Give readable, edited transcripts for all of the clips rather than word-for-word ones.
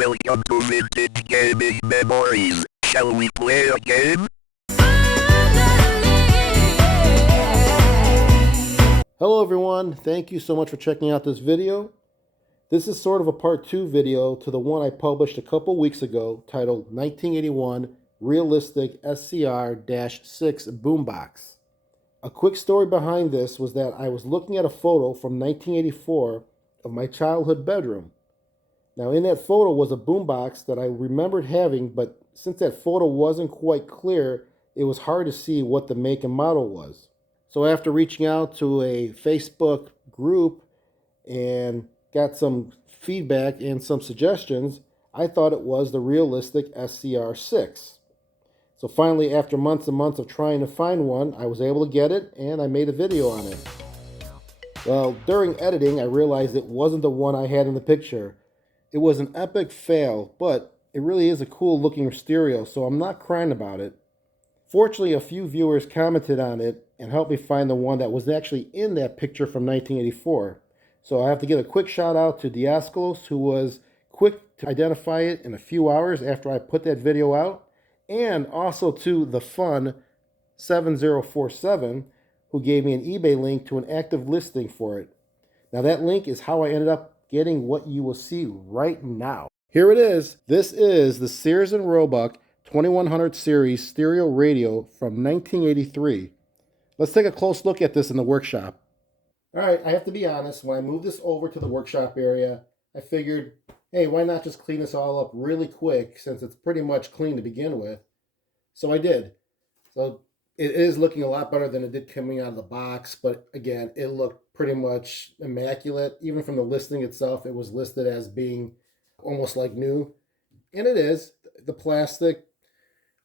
Welcome to Vintage Gaming Memories. Shall we play a game? Hello everyone, thank you so much for checking out this video. This is sort of a part 2 video to the one I published a couple weeks ago titled 1981 Realistic SCR-6 Boombox. A quick story behind this was that I was looking at a photo from 1984 of my childhood bedroom. Now in that photo was a boombox that I remembered having, but since that photo wasn't quite clear, it was hard to see what the make and model was. So after reaching out to a Facebook group and got some feedback and some suggestions, I thought it was the Realistic SCR-6. So finally, after months and months of trying to find one, I was able to get it and I made a video on it. Well, during editing, I realized it wasn't the one I had in the picture. It was an epic fail, but it really is a cool looking stereo, so I'm not crying about it. Fortunately, a few viewers commented on it and helped me find the one that was actually in that picture from 1984. So I have to give a quick shout out to Diascolos, who was quick to identify it in a few hours after I put that video out, and also to the fun 7047, who gave me an eBay link to an active listing for it. Now that link is how I ended up getting what you will see right now. Here it is. This is the Sears and Roebuck 2100 series stereo radio from 1983. Let's take a close look at this in the workshop. All right, I have to be honest, when I moved this over to the workshop area, I figured, hey, why not just clean this all up really quick since it's pretty much clean to begin with. So I did. So it is looking a lot better than it did coming out of the box, but again, it looked pretty much immaculate. Even from the listing itself, it was listed as being almost like new. And it is. The plastic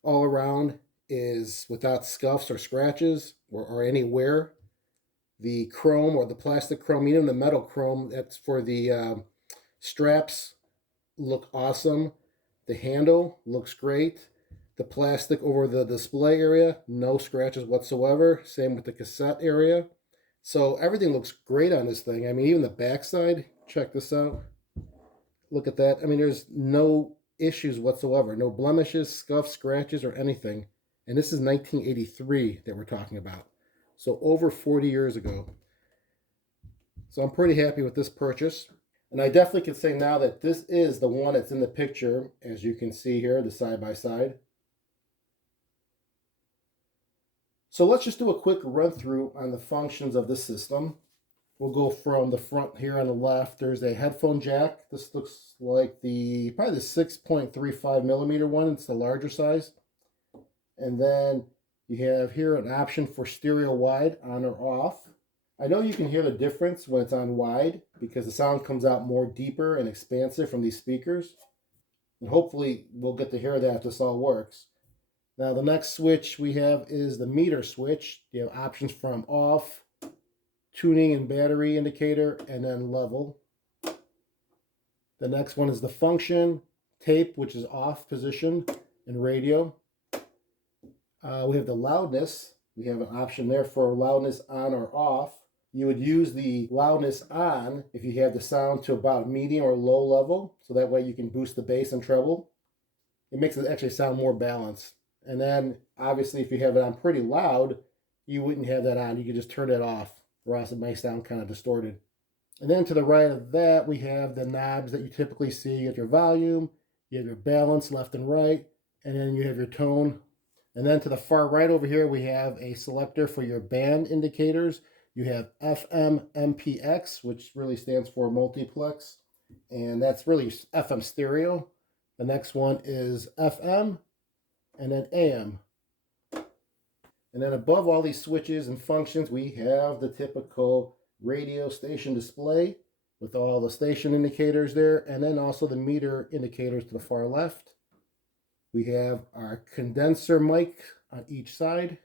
all around is without scuffs or scratches or any wear. The chrome or the plastic chrome, even the metal chrome that's for the straps, look awesome. The handle looks great. The plastic over the display area, no scratches whatsoever. Same with the cassette area. So everything looks great on this thing. I mean, even the backside, check this out. Look at that. I mean, there's no issues whatsoever. No blemishes, scuffs, scratches, or anything. And this is 1983 that we're talking about. So over 40 years ago. So I'm pretty happy with this purchase. And I definitely can say now that this is the one that's in the picture, as you can see here, the side-by-side. So let's just do a quick run through on the functions of the system. We'll go from the front here on the left. There's a headphone jack. This looks like probably the 6.35 millimeter one. It's the larger size. And then you have here an option for stereo wide on or off. I know you can hear the difference when it's on wide because the sound comes out more deeper and expansive from these speakers. And hopefully we'll get to hear that if this all works. Now the next switch we have is the meter switch. You have options from off, tuning and battery indicator, and then level. The next one is the function, tape, which is off position, and radio. We have the loudness. We have an option there for loudness on or off. You would use the loudness on if you have the sound to about medium or low level, so that way you can boost the bass and treble. It makes it actually sound more balanced. And then obviously if you have it on pretty loud, you wouldn't have that on. You could just turn it off, or else it might sound kind of distorted. And then to the right of that, we have the knobs that you typically see. You have your volume, you have your balance left and right, and then you have your tone. And then to the far right over here, we have a selector for your band indicators. You have FM MPX, which really stands for multiplex, and that's really FM stereo. The next one is FM, and then AM. And then above all these switches and functions, we have the typical radio station display with all the station indicators there, and then also the meter indicators to the far left. We have our condenser mic on each side.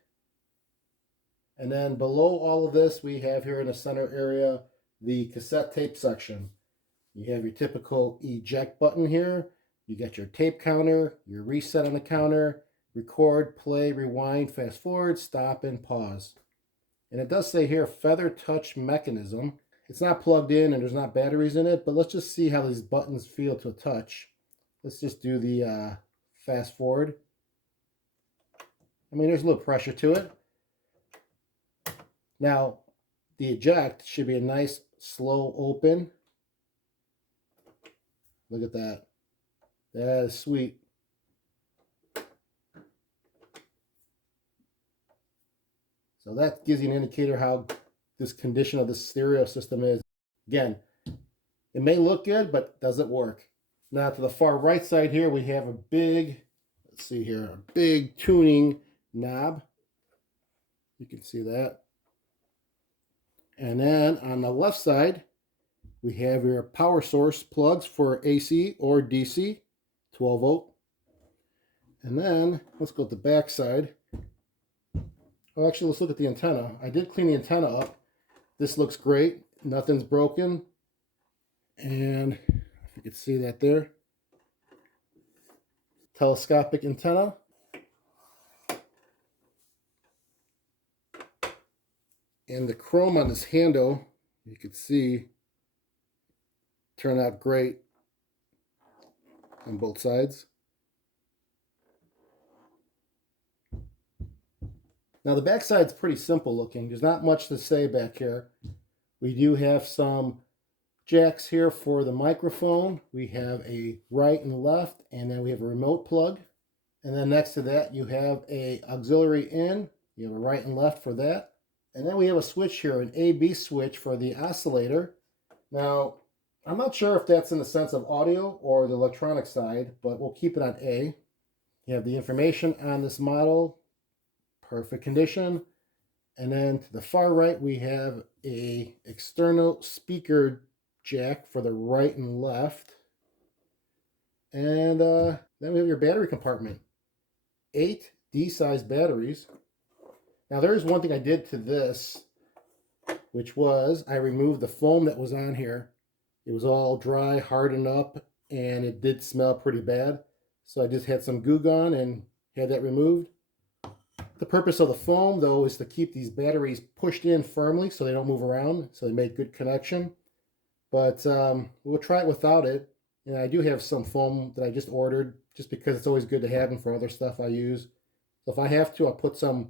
And then below all of this, we have here in the center area, the cassette tape section. You have your typical eject button here. You got your tape counter, your reset on the counter, record, play, rewind, fast forward, stop, and pause. And it does say here, feather touch mechanism. It's not plugged in and there's not batteries in it, but let's just see how these buttons feel to touch. Let's just do the fast forward. I mean, there's a little pressure to it. Now, the eject should be a nice slow open. Look at that. That is sweet. So that gives you an indicator how this condition of the stereo system is. Again, it may look good, but does it work? Now to the far right side here, we have a big, let's see here, a big tuning knob. You can see that. And then on the left side, we have your power source plugs for AC or DC, 12 volt. And then let's go to the back side. Oh, actually, let's look at the antenna. I did clean the antenna up. This looks great. Nothing's broken. And if you can see that there. Telescopic antenna. And the chrome on this handle, you can see, turned out great on both sides. Now the back side's pretty simple looking. There's not much to say back here. We do have some jacks here for the microphone. We have a right and left, and then we have a remote plug. And then next to that, you have a auxiliary in. You have a right and left for that. And then we have a switch here, an A-B switch for the oscillator. Now, I'm not sure if that's in the sense of audio or the electronic side, but we'll keep it on A. You have the information on this model. Perfect condition. And then to the far right, we have a external speaker jack for the right and left. And then we have your battery compartment. 8 D-sized batteries. Now there is one thing I did to this, which was I removed the foam that was on here. It was all dry, hardened up, and it did smell pretty bad. So I just had some Goo Gone and had that removed. The purpose of the foam, though, is to keep these batteries pushed in firmly so they don't move around, so they make good connection. But we'll try it without it. And I do have some foam that I just ordered, just because it's always good to have them for other stuff I use. So if I have to, I'll put some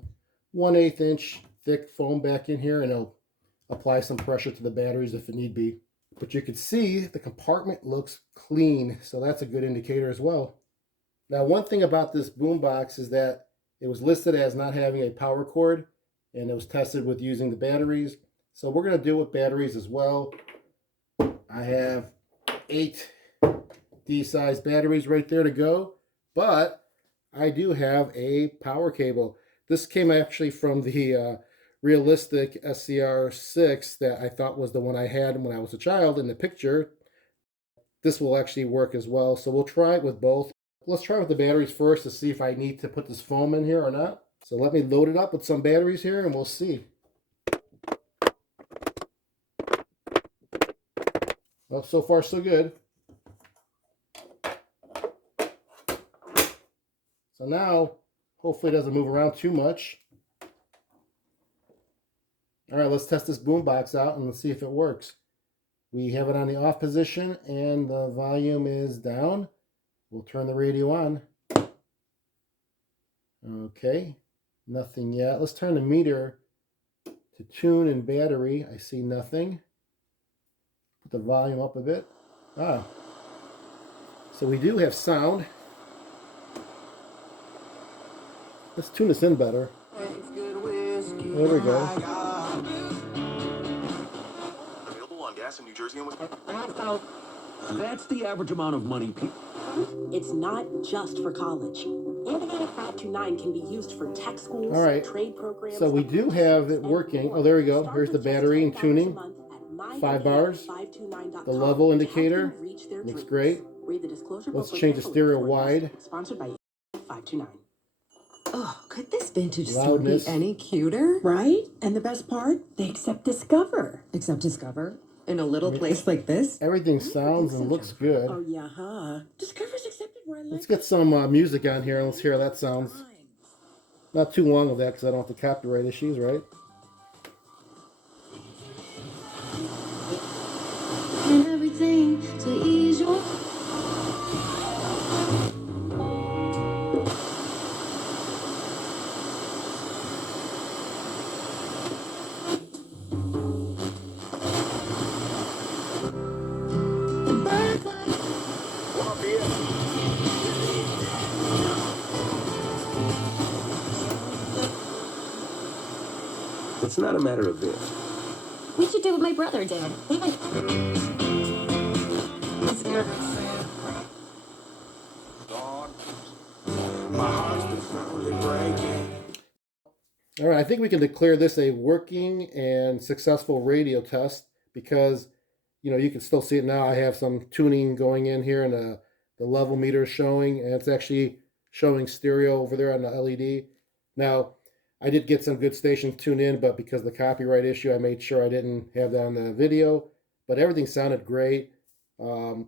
1/8 inch thick foam back in here, and I'll apply some pressure to the batteries if it need be. But you can see the compartment looks clean, so that's a good indicator as well. Now, one thing about this boombox is that it was listed as not having a power cord, and it was tested with using the batteries. So we're going to do it with batteries as well. I have 8 D-sized batteries right there to go, but I do have a power cable. This came actually from the Realistic SCR-6 that I thought was the one I had when I was a child in the picture. This will actually work as well, so we'll try it with both. Let's try with the batteries first to see if I need to put this foam in here or not. So let me load it up with some batteries here and we'll see. Well, so far so good. So now, hopefully it doesn't move around too much. All right, let's test this boombox out and let's see if it works. We have it on the off position and the volume is down. We'll turn the radio on. Okay, nothing yet. Let's turn the meter to tune and battery. I see nothing. Put the volume up a bit. Ah, so we do have sound. Let's tune this in better. There we go. Available on gas in New Jersey and Wisconsin. That's the average amount of money people. It's not just for college. Indicator 529 can be used for tech schools, all right, trade programs. So we do have it working. Oh, there we go. Here's the battery and tuning. 5 bars. The level indicator looks great. Let's change the stereo wide. Sponsored by 529. Oh, could this vintage Loudness. suit be any cuter? Right? And the best part? They accept Discover. Accept Discover? In a little place like this? Everything sounds and looks good. Oh, yeah, huh? Discover's accepted where I live. Let's get some music on here and let's hear how that sounds. Not too long of that because I don't have the copyright issues, right? And everything to ease your It's not a matter of if. We should do what my brother did. All right, I think we can declare this a working and successful radio test because, you know, you can still see it now. I have some tuning going in here and the level meter is showing, and it's actually showing stereo over there on the LED. Now, I did get some good stations tuned in, but because of the copyright issue, I made sure I didn't have that on the video. But everything sounded great.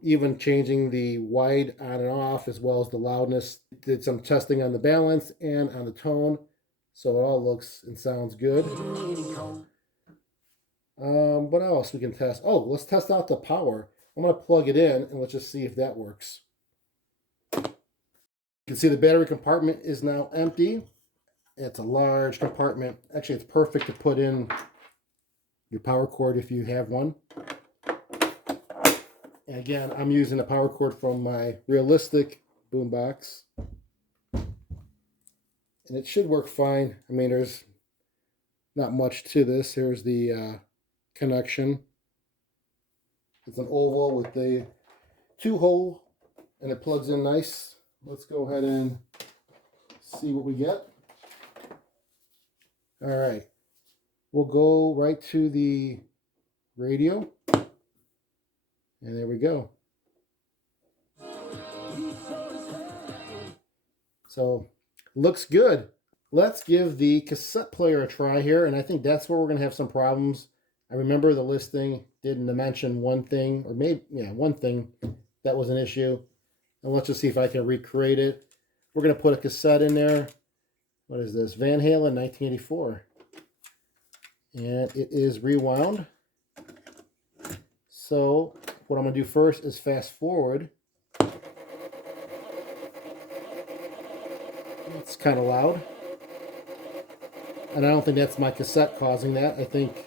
Even changing the wide on and off as well as the loudness. Did some testing on the balance and on the tone. So it all looks and sounds good. What else we can test? Oh, let's test out the power. I'm going to plug it in and let's just see if that works. You can see the battery compartment is now empty. It's a large compartment. Actually, it's perfect to put in your power cord if you have one. And again, I'm using a power cord from my Realistic boombox. And it should work fine. I mean, there's not much to this. Here's the connection. It's an oval with the 2-hole, and it plugs in nice. Let's go ahead and see what we get. All right. We'll go right to the radio. And there we go. So, looks good. Let's give the cassette player a try here, and I think that's where we're going to have some problems. I remember the listing didn't mention one thing, or maybe, yeah, one thing that was an issue. And let's just see if I can recreate it. We're going to put a cassette in there. What is this? Van Halen 1984. And it is rewound. So what I'm going to do first is fast forward. It's kind of loud. And I don't think that's my cassette causing that. I think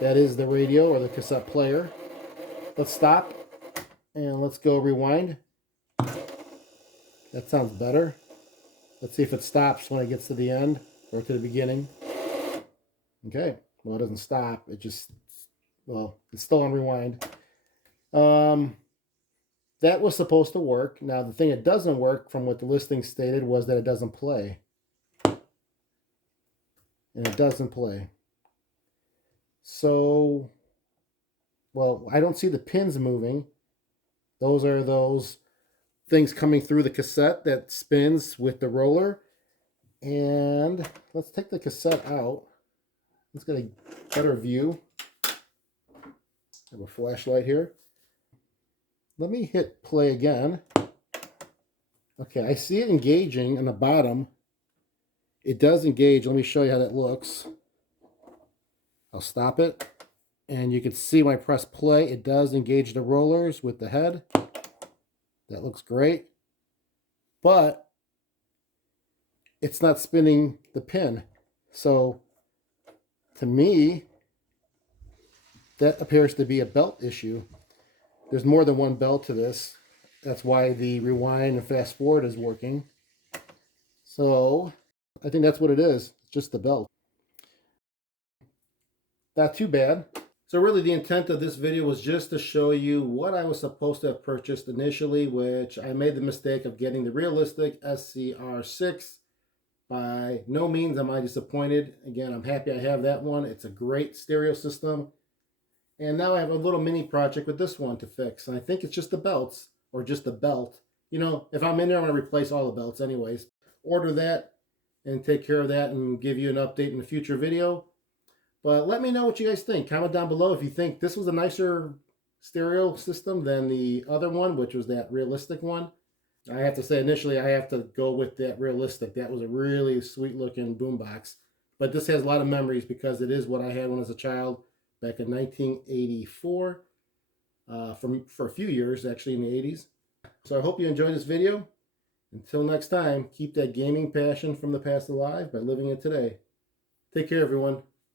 that is the radio or the cassette player. Let's stop and let's go rewind. That sounds better. Let's see if it stops when it gets to the end or to the beginning. Okay, well, it doesn't stop. It just, well, it's still on rewind. That was supposed to work. Now, the thing that doesn't work from what the listing stated was that it doesn't play. And it doesn't play. So, well, I don't see the pins moving. Those are those things coming through the cassette that spins with the roller. And let's take the cassette out. Let's get a better view. I have a flashlight here. Let me hit play again. Okay, I see it engaging on the bottom. It does engage. Let me show you how that looks. I'll stop it. And you can see when I press play, it does engage the rollers with the head. That looks great. But it's not spinning the pin. So to me, that appears to be a belt issue. There's more than one belt to this. That's why the rewind and fast forward is working. So I think that's what it is. It's just the belt. Not too bad. So really the intent of this video was just to show you what I was supposed to have purchased initially, which I made the mistake of getting the Realistic SCR-6. By no means am I disappointed. Again, I'm happy I have that one. It's a great stereo system. And now I have a little mini project with this one to fix. And I think it's just the belts, or just the belt. You know, if I'm in there, I'm going to replace all the belts anyways. Order that and take care of that and give you an update in a future video. But let me know what you guys think. Comment down below if you think this was a nicer stereo system than the other one, which was that Realistic one. I have to say, initially, I have to go with that Realistic. That was a really sweet looking boombox. But this has a lot of memories because it is what I had when I was a child back in 1984. For a few years, actually, in the 80s. So I hope you enjoyed this video. Until next time, keep that gaming passion from the past alive by living it today. Take care, everyone.